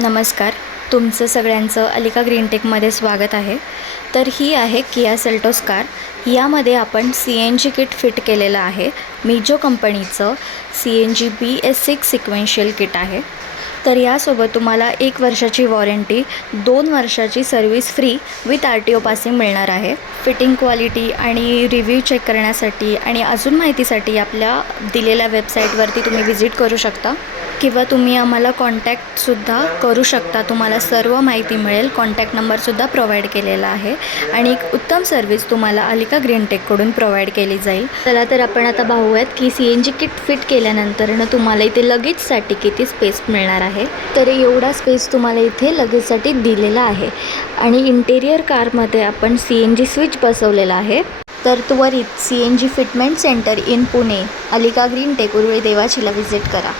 नमस्कार, तुमचं सगळ्यांचं अलिका ग्रीनटेकमध्ये स्वागत आहे. तर ही आहे किया सेल्टोस कार. यामध्ये आपण CNG किट फिट केलेलं आहे. मिजो कंपनीचं CNG BS6 सिक्वेन्शियल किट आहे. तर यासोबत तुम्हाला 1 वर्षाची वॉरंटी, 2 वर्षाची service free with RTO passing मिळणार आहे. फिटिंग क्वालिटी आणि रिव्ह्यू चेक करण्यासाठी आणि अजून माहितीसाठी आपल्या दिलेल्या वेबसाईटवरती तुम्ही व्हिजिट करू शकता किंवा तुम्ही आम्हाला कॉन्टॅक्टसुद्धा करू शकता. तुम्हाला सर्व माहिती मिळेल. कॉन्टॅक्ट नंबरसुद्धा प्रोव्हाइड केलेला आहे आणि एक उत्तम सर्व्हिस तुम्हाला अलिका ग्रीनटेककडून प्रोव्हाइड केली जाईल. चला तर आपण आता पाहूयात की CNG किट फिट केल्यानंतर तुम्हाला इथे लगेजसाठी किती स्पेस मिळणार आहे. तर एवढा स्पेस तुम्हाला इथे लगेजसाठी दिलेला आहे आणि इंटेरियर कारमध्ये आपण CNG स्विच बसवलेला आहे. तर त्वरित CNG fitment centre in Pune, Alika Greentech, Uruli देवाचीला व्हिजिट करा.